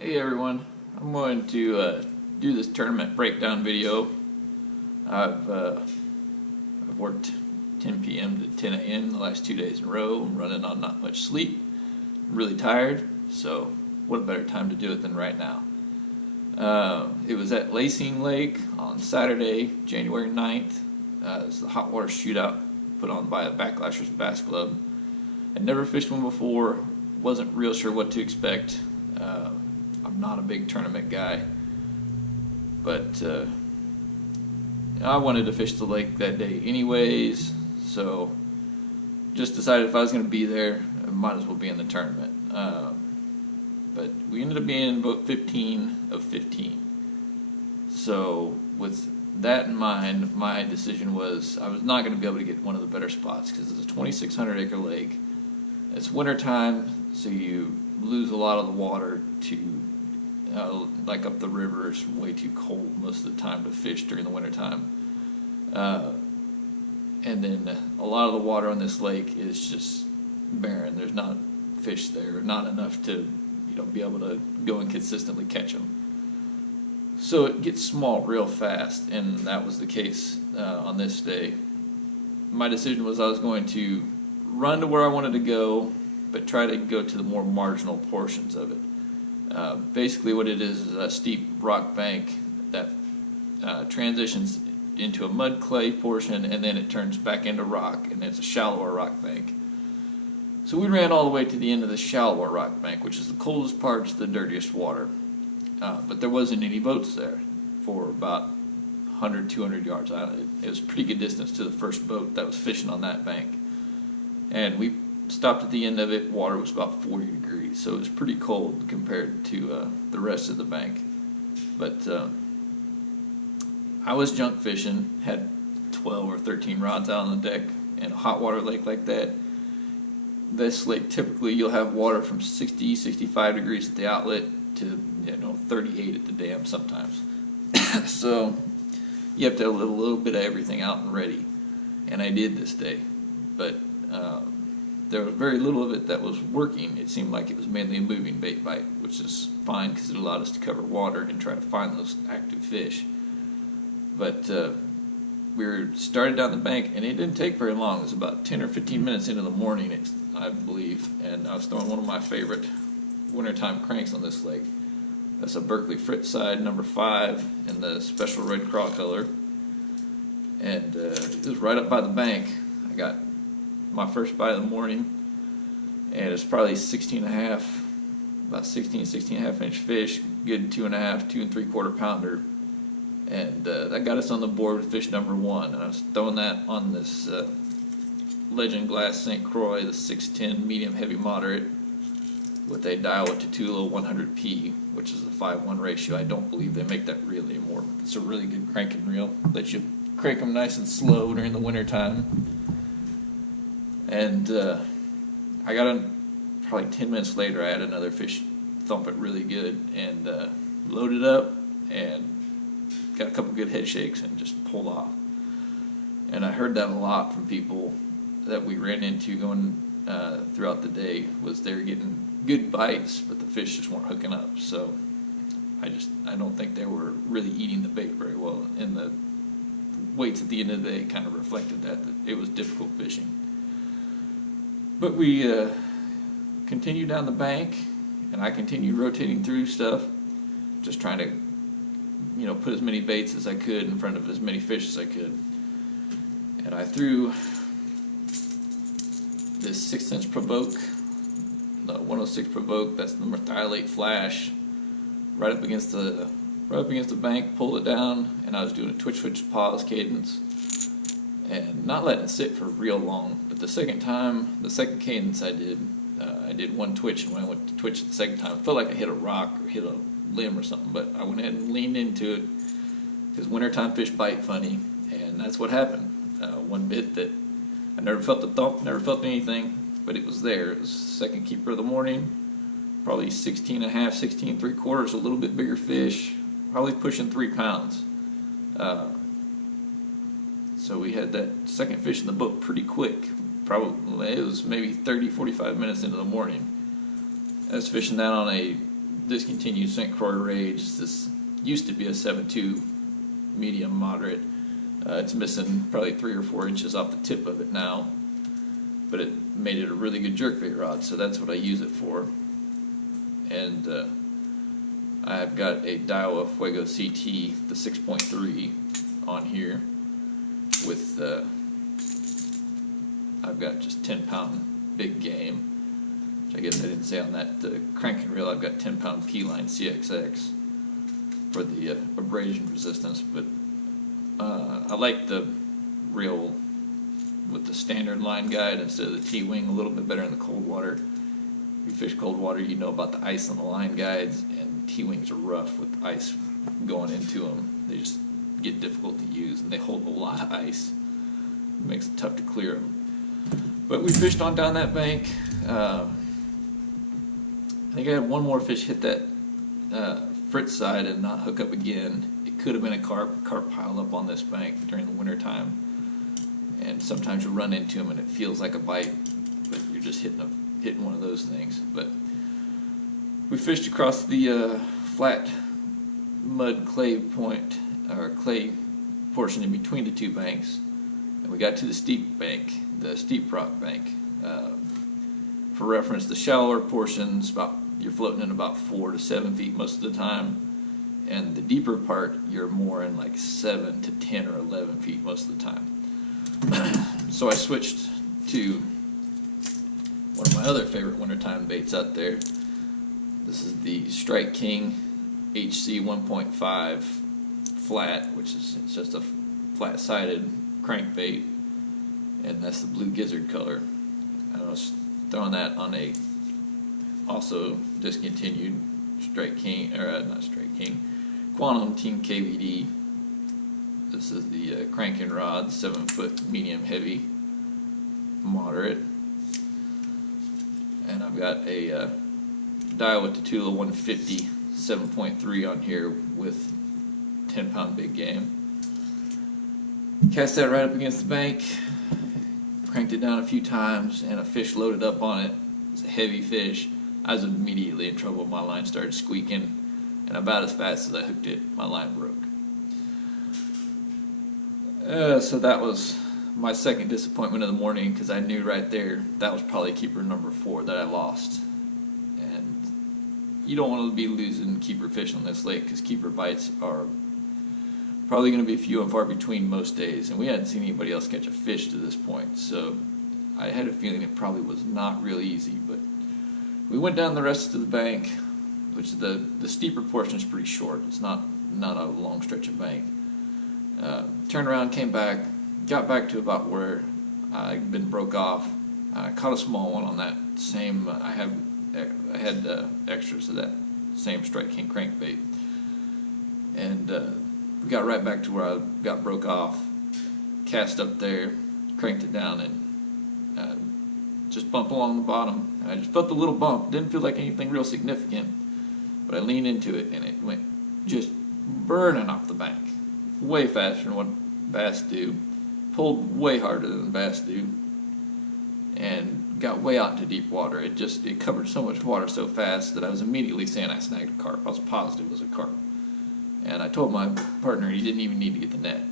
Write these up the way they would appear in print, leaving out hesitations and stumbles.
Hey everyone, I'm going to do this tournament breakdown video. I've worked 10 p.m. to 10 a.m. the last 2 days in a row. I'm running on not much sleep. I'm really tired, so what a better time to do it than right now. It was at Lacing Lake on Saturday, January 9th. It's the Hotwater Shootout put on by a Backlashers Bass Club. I'd never fished one before, wasn't real sure what to expect. I'm not a big tournament guy, but I wanted to fish the lake that day anyways, so just decided if I was going to be there, I might as well be in the tournament. But we ended up being about 15 of 15. So with that in mind, my decision was I was not going to be able to get one of the better spots because it's a 2,600 acre lake. It's winter time, so you lose a lot of the water to like up the river. It's way too cold most of the time to fish during the winter time. And then a lot of the water on this lake is just barren. There's not fish there, not enough to be able to go and consistently catch them. So it gets small real fast, and that was the case on this day. My decision was I was going to run to where I wanted to go, but try to go to the more marginal portions of it. Basically what it is a steep rock bank that transitions into a mud clay portion, and then it turns back into rock, and it's a shallower rock bank. So we ran all the way to the end of the shallower rock bank, which is the coldest part, it's the dirtiest water. But there wasn't any boats there for about 100, 200 yards. It was a pretty good distance to the first boat that was fishing on that bank. And we stopped at the end of it. Water was about 40 degrees, so it was pretty cold compared to the rest of the bank. But I was junk fishing, had 12 or 13 rods out on the deck. In a hot water lake like that, this lake typically you'll have water from 60, 65 degrees at the outlet to 38 at the dam sometimes. So you have to have a little bit of everything out and ready, and I did this day. But there was very little of it that was working. It seemed like it was mainly a moving bait bite, which is fine because it allowed us to cover water and try to find those active fish. But we started down the bank, and it didn't take very long. It was about 10 or 15 minutes into the morning, I believe, and I was throwing one of my favorite wintertime cranks on this lake. That's a Berkley Frittside number 5 in the special red craw color. And it was right up by the bank. I got my first bite of the morning, and it's probably 16 and a half, about 16 and a half inch fish, good 2.5, 2 3/4 pounder. And that got us on the board with fish number 1. And I was throwing that on this Legend Glass St. Croix, the 610 medium heavy moderate with a Daiwa Tatula 100p, which is a 5:1 ratio. I don't believe they make that reel anymore. It's a really good cranking reel. Lets you crank them nice and slow during the winter time. And I got on probably 10 minutes later. I had another fish thump it really good, and loaded up and got a couple good head shakes and just pulled off. And I heard that a lot from people that we ran into going throughout the day, was they were getting good bites, but the fish just weren't hooking up. So I don't think they were really eating the bait very well, and the weights at the end of the day kind of reflected that it was difficult fishing. But we continued down the bank, and I continued rotating through stuff, just trying to put as many baits as I could in front of as many fish as I could. And I threw this 6-inch Provoke, the 106 Provoke, that's the Merthiolate flash, right up against the bank, pulled it down, and I was doing a twitch pause cadence and not letting it sit for real long. But the second cadence I did one twitch, and when I went to twitch the second time, it felt like I hit a rock or hit a limb or something, but I went ahead and leaned into it because wintertime fish bite funny, and that's what happened. One bit that I never felt the thump, never felt anything, but it was there. It was the second keeper of the morning, probably 16 and a half, 16 3/4, a little bit bigger fish, probably pushing 3 pounds. So we had that second fish in the boat pretty quick. Probably it was maybe 30, 45 minutes into the morning. I was fishing that on a discontinued St. Croix Rage. This used to be a 7.2 medium moderate. It's missing probably 3 or 4 inches off the tip of it now, but it made it a really good jerkbait rod, so that's what I use it for. And I've got a Daiwa Fuego CT, the 6.3 on here with I've got just 10-pound big game, which I guess I didn't say on that crank and reel. I've got 10-pound P-line CXX for the abrasion resistance, but I like the reel with the standard line guide instead of the T-wing a little bit better in the cold water. If you fish cold water, you know about the ice on the line guides, and T-wings are rough with ice going into them. They just get difficult to use, and they hold a lot of ice. It makes it tough to clear them. But we fished on down that bank. I think I had one more fish hit that Frittside and not hook up again. It could have been a carp. Carp pile up on this bank during the winter time, and sometimes you run into them and it feels like a bite, but you're just hitting one of those things. But we fished across the flat mud clay point, or clay portion in between the two banks, and we got to the steep bank, the steep rock bank. For reference, the shallower portions, you're floating in about 4 to 7 feet most of the time, and the deeper part you're more in like 7 to 10 or 11 feet most of the time. So I switched to one of my other favorite wintertime baits out there. This is the Strike King HC 1.5 flat, which is it's just a flat-sided crankbait, and that's the blue gizzard color. I was throwing that on a also discontinued Strike King, or not Strike King, Quantum Tour KVD. This is the cranking rod, 7-foot medium heavy moderate, and I've got a Daiwa Tatula 150 7.3 on here with 10-pound big game. Cast that right up against the bank, cranked it down a few times, and a fish loaded up on it. It's a heavy fish. I was immediately in trouble. My line started squeaking, and about as fast as I hooked it, my line broke. So that was my second disappointment of the morning, because I knew right there that was probably keeper number 4 that I lost. And you don't want to be losing keeper fish on this lake, because keeper bites are probably going to be few and far between most days, and we hadn't seen anybody else catch a fish to this point, so I had a feeling it probably was not really easy. But we went down the rest of the bank, which the steeper portion is pretty short. It's not a long stretch of bank. Turned around, came back, got back to about where I'd been broke off. I caught a small one on that same. I had extras of that same Strike King crankbait, and we got right back to where I got broke off. Cast up there, cranked it down, and just bumped along the bottom. And I just felt the little bump. Didn't feel like anything real significant, but I leaned into it, and it went just burning off the bank, way faster than what bass do. Pulled way harder than bass do, and got way out into deep water. It covered so much water so fast that I was immediately saying I snagged a carp. I was positive it was a carp. And I told my partner he didn't even need to get the net.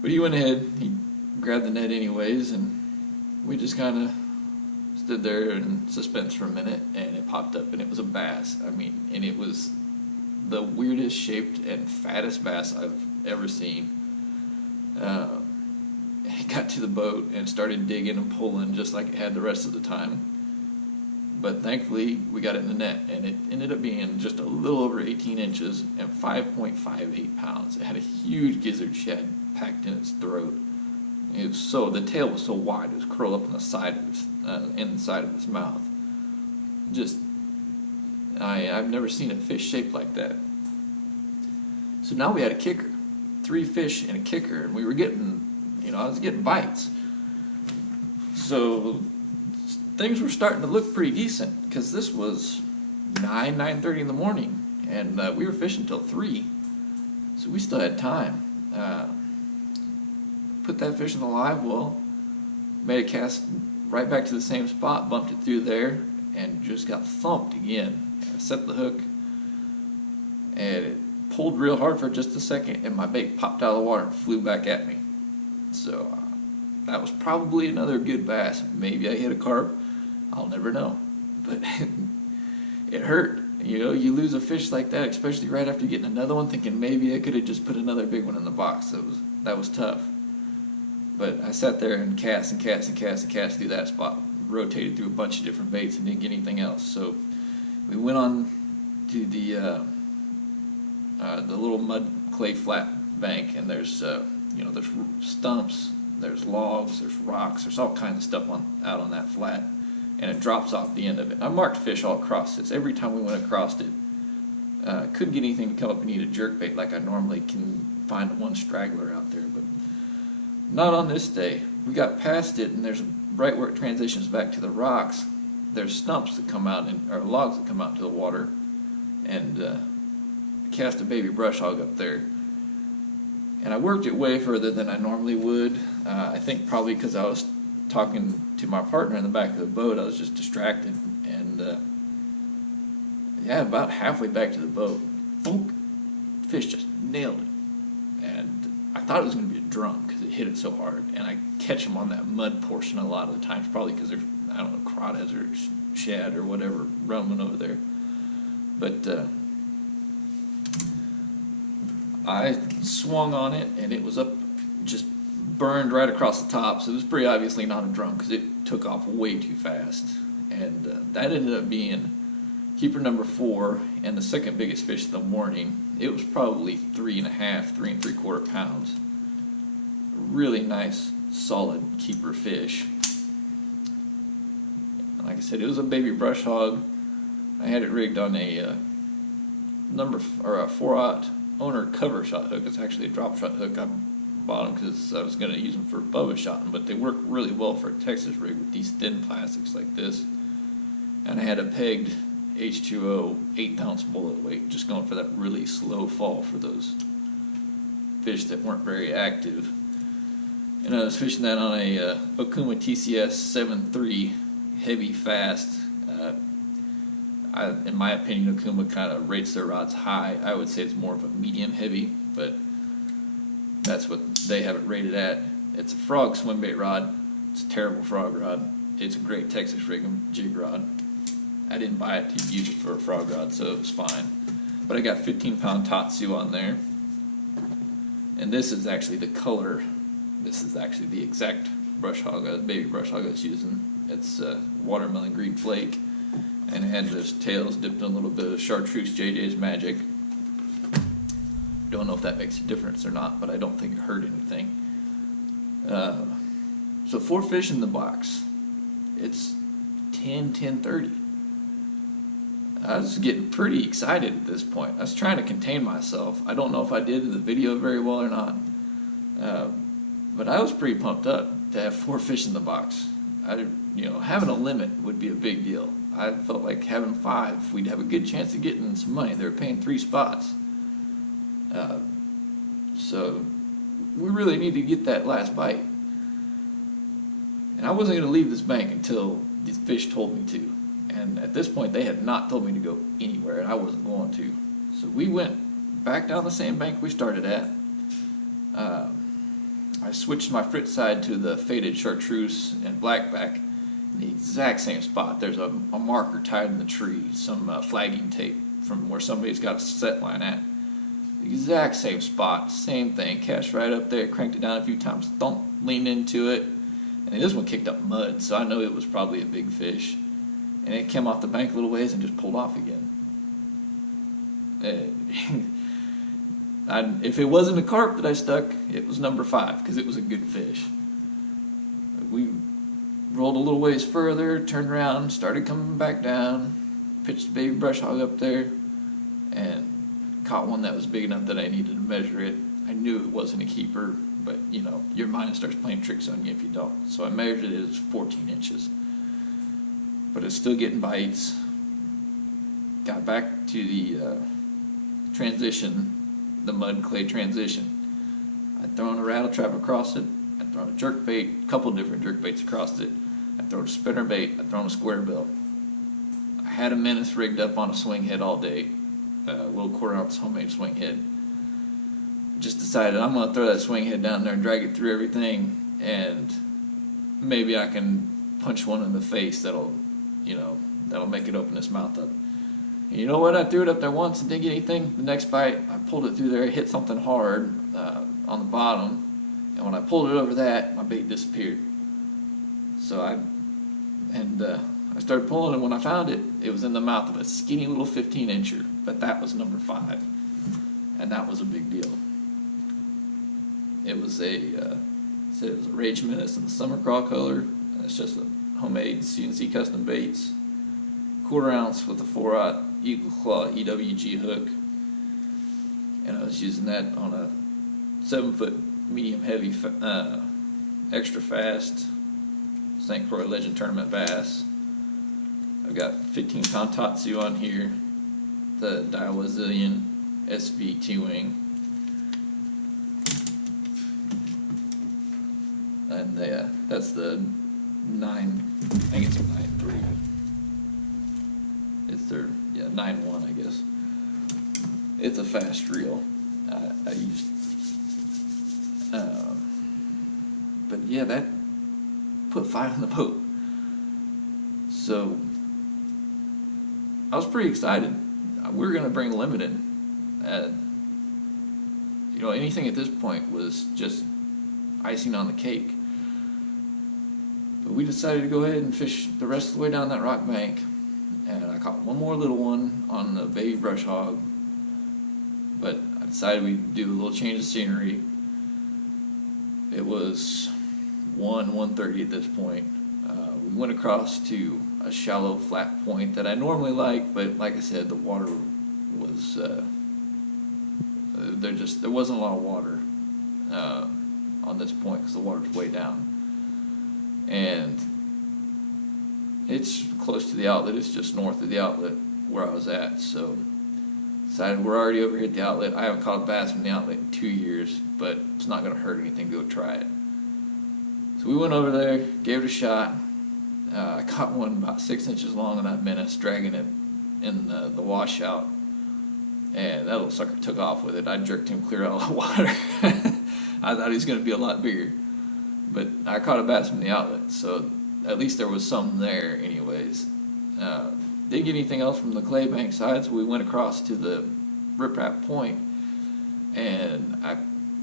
But he went ahead, he grabbed the net anyways, and we just kind of stood there in suspense for a minute, and it popped up, and it was a bass. I mean, and it was the weirdest shaped and fattest bass I've ever seen. It got to the boat and started digging and pulling just like it had the rest of the time. But thankfully, we got it in the net, and it ended up being just a little over 18 inches and 5.58 pounds. It had a huge gizzard shad packed in its throat. It was the tail was so wide, it was curled up on the side of his, inside of his mouth. I've never seen a fish shaped like that. So now we had a kicker, 3 fish and a kicker, and we were getting, I was getting bites. So things were starting to look pretty decent, because this was 9:30 in the morning, and we were fishing till 3, so we still had time. Put that fish in the live well, made a cast right back to the same spot, bumped it through there, and just got thumped again. I set the hook, and it pulled real hard for just a second, and my bait popped out of the water and flew back at me. So that was probably another good bass. Maybe I hit a carp. I'll never know. But it hurt. You know, you lose a fish like that, especially right after getting another one, thinking maybe I could have just put another big one in the box. That was tough. But I sat there and cast and cast and cast and cast through that spot. Rotated through a bunch of different baits and didn't get anything else. So we went on to the little mud clay flat bank, and there's there's stumps, there's logs, there's rocks, there's all kinds of stuff out on that flat, and it drops off the end of it. I marked fish all across this. Every time we went across it, couldn't get anything to come up and eat a jerkbait like I normally can find one straggler out there, but not on this day. We got past it, and there's right where it transitions back to the rocks, there's stumps that come out, or logs that come out into the water, and cast a baby brush hog up there. And I worked it way further than I normally would. I think probably because I was talking to my partner in the back of the boat, I was just distracted. And yeah, about halfway back to the boat, boom, fish just nailed it. And I thought it was going to be a drum because it hit it so hard. And I catch them on that mud portion a lot of the times, probably because there's, I don't know, crawdads or shad or whatever roaming over there. But I swung on it, and it was up, just burned right across the top. So it was pretty obviously not a drum because it took off way too fast. And that ended up being keeper number 4 and the second biggest fish of the morning. It was probably 3.5, 3 3/4 pounds. Really nice, solid keeper fish. And like I said, it was a baby brush hog. I had it rigged on a 4/0 owner cover shot hook. It's actually a drop shot hook. I bought them because I was going to use them for Bubba shotting, but they work really well for a Texas rig with these thin plastics like this. And I had a pegged H2O 8-ounce bullet weight, just going for that really slow fall for those fish that weren't very active. And I was fishing that on a Okuma TCS 7.3, heavy, fast. In my opinion, Okuma kind of rates their rods high. I would say it's more of a medium heavy, but that's what they have it rated at. It's a frog swim bait rod. It's a terrible frog rod. It's a great Texas rig jig rod. I didn't buy it to use it for a frog rod, so it was fine. But I got 15-pound Tatsu on there. And this is actually the color. This is actually the exact brush hog, baby brush hog I was using. It's watermelon green flake. And it had those tails dipped in a little bit of chartreuse JJ's Magic. Don't know if that makes a difference or not, but I don't think it hurt anything. So 4 fish in the box. It's 10:30. I was getting pretty excited at this point. I was trying to contain myself. I don't know if I did the video very well or not, but I was pretty pumped up to have 4 fish in the box. Having a limit would be a big deal. I felt like having 5, we'd have a good chance of getting some money. They were paying 3 spots. So we really need to get that last bite. And I wasn't going to leave this bank until these fish told me to. And at this point, they had not told me to go anywhere, and I wasn't going to. So we went back down the same bank we started at. I switched my Frittside to the faded chartreuse and blackback in the exact same spot. There's a marker tied in the tree, some flagging tape from where somebody's got a set line at. Exact same spot, same thing. Cast right up there, cranked it down a few times, leaned into it. And this one kicked up mud, so I know it was probably a big fish. And it came off the bank a little ways and just pulled off again. If it wasn't a carp that I stuck, it was number 5 because it was a good fish. We rolled a little ways further, turned around, started coming back down, pitched the baby brush hog up there, and caught one that was big enough that I needed to measure it. I knew it wasn't a keeper, but your mind starts playing tricks on you if you don't. So I measured it as 14 inches. But it's still getting bites. Got back to the transition, the mud clay transition. I'd thrown a rattle trap across it. I'd thrown a jerkbait, a couple different jerkbaits across it. I'd thrown a spinnerbait. I'd thrown a square bill. I had a menace rigged up on a swing head all day, a little 1/4 ounce homemade swing head. Just decided I'm going to throw that swing head down there and drag it through everything, and maybe I can punch one in the face that'll make it open its mouth up. And you know what? I threw it up there once and didn't get anything. The next bite, I pulled it through there, it hit something hard on the bottom, and when I pulled it over that, my bait disappeared. So I started pulling, and when I found it, it was in the mouth of a skinny little 15-incher, but that was number 5, and that was a big deal. It was it was a Rage Menace in the summer craw color, and it's just a homemade CNC custom baits, 1/4 ounce with a 4/0 Eagle Claw EWG hook, and I was using that on a 7-foot medium heavy extra fast St. Croix Legend Tournament bass. I've got 15-pound Tatsu on here, the Daiwa Zillion SV T-Wing, and that's the 9, I think it's a 9.3. It's their 9.1, I guess. It's a fast reel. I used, but yeah, that put 5 in the boat. So I was pretty excited. We were going to bring limited. Anything at this point was just icing on the cake. But we decided to go ahead and fish the rest of the way down that rock bank. And I caught one more little one on the Baby Brush Hog. But I decided we'd do a little change of scenery. It was 1:30 at this point. We went across to a shallow flat point that I normally like, but like I said, the water was there wasn't a lot of water on this point because the water's way down, and it's close to the outlet. It's just north of the outlet where I was at, so decided we're already over here at the outlet. I haven't caught a bass from the outlet in 2 years, but it's not going to hurt anything to go try it. So we went over there, gave it a shot. I caught one about 6 inches long on that menace, dragging it in the washout, and that little sucker took off with it. I jerked him clear out of the water. I thought he was going to be a lot bigger, but I caught a bass from the outlet, so at least there was some there anyways. Didn't get anything else from the clay bank side, so we went across to the riprap point, and I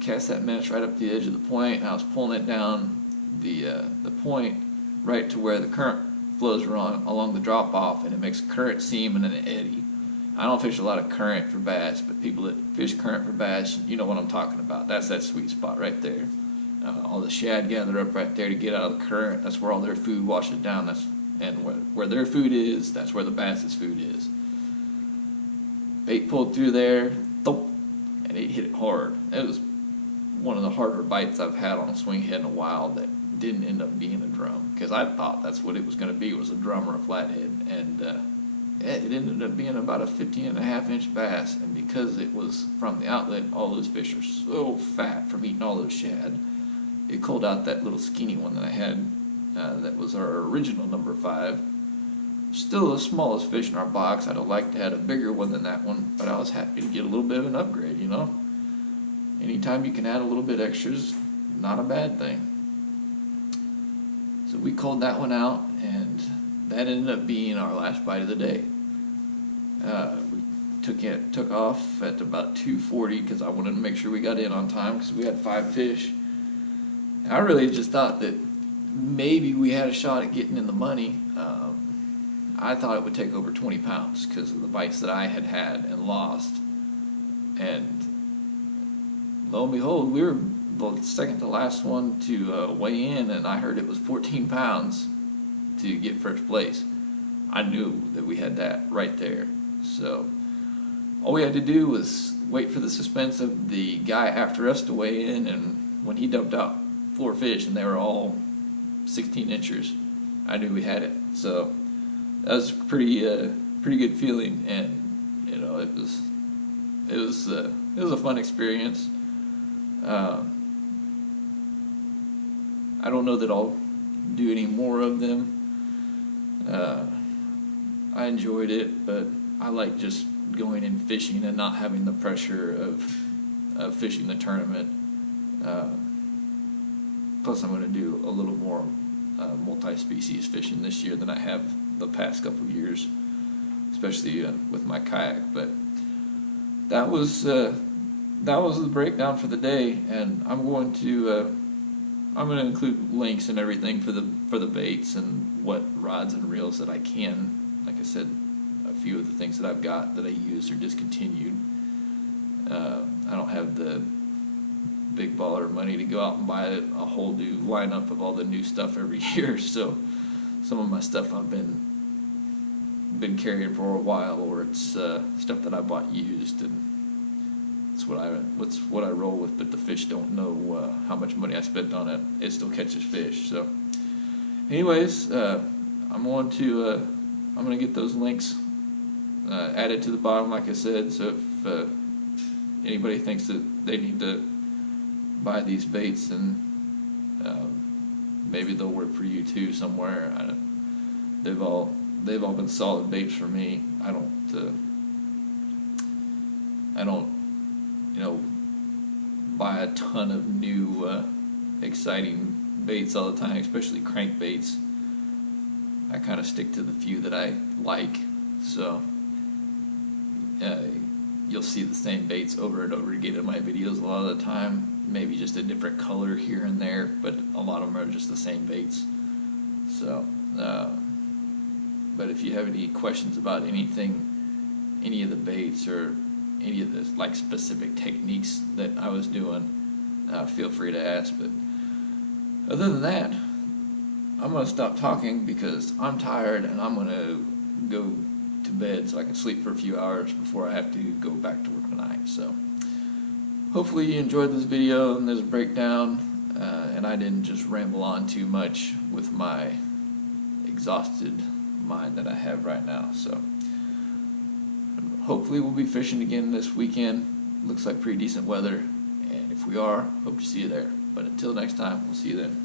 cast that menace right up the edge of the point, and I was pulling it down the point right to where the current flows along the drop off, and it makes a current seam and an eddy. I don't fish a lot of current for bass, but people that fish current for bass, you know what I'm talking about. That's that sweet spot right there. All the shad gather up right there to get out of the current. That's where all their food washes down. And where their food is, that's where the bass's food is. Bait pulled through there, thump, and it hit it hard. It was one of the harder bites I've had on a swing head in a while that didn't end up being a drum, because I thought that's what it was going to be, was a drum or a flathead, and it ended up being about a 15.5-inch bass, and because it was from the outlet, all those fish are so fat from eating all those shad, it culled out that little skinny one that I had that was our original number 5. Still the smallest fish in our box. I'd have liked to have had a bigger one than that one, but I was happy to get a little bit of an upgrade, you know. Anytime you can add a little bit extra is not a bad thing. So we culled that one out, and that ended up being our last bite of the day. We took off at about 2:40 because I wanted to make sure we got in on time because we had 5 fish. And I really just thought that maybe we had a shot at getting in the money. I thought it would take over 20 pounds because of the bites that I had had and lost. And lo and behold, we were the second to last one to weigh in, and I heard it was 14 pounds to get first place. I knew that we had that right there. So all we had to do was wait for the suspense of the guy after us to weigh in, and when he dumped out 4 fish and they were all 16 inchers, I knew we had it. So that was pretty good feeling, and you know, it was a fun experience. I don't know that I'll do any more of them. I enjoyed it, but I like just going and fishing and not having the pressure of fishing the tournament. Plus, I'm going to do a little more multi-species fishing this year than I have the past couple of years, especially with my kayak. But that was the breakdown for the day, and I'm going to include links and everything for the baits and what rods and reels that I can. Like I said, a few of the things that I've got that I use are discontinued. I don't have the big baller money to go out and buy a whole new lineup of all the new stuff every year, so some of my stuff I've been carrying for a while, or it's stuff that I bought used, and it's what I roll with. But the fish don't know how much money I spent on it. It still catches fish. So anyways, I'm going to get those links added to the bottom, like I said, so if anybody thinks that they need to buy these baits, and maybe they'll work for you too somewhere. They've all been solid baits for me. I don't buy a ton of new exciting baits all the time, especially crankbaits. I kind of stick to the few that I like, so you'll see the same baits over and over again in my videos a lot of the time, maybe just a different color here and there, but a lot of them are just the same baits. So but if you have any questions about anything, any of the baits or any of the like specific techniques that I was doing, feel free to ask. But other than that, I'm going to stop talking because I'm tired, and I'm going to go to bed so I can sleep for a few hours before I have to go back to work tonight. So hopefully you enjoyed this video and this breakdown, and I didn't just ramble on too much with my exhausted mind that I have right now. So hopefully we'll be fishing again this weekend. Looks like pretty decent weather, and if we are, hope to see you there. But until next time, we'll see you then.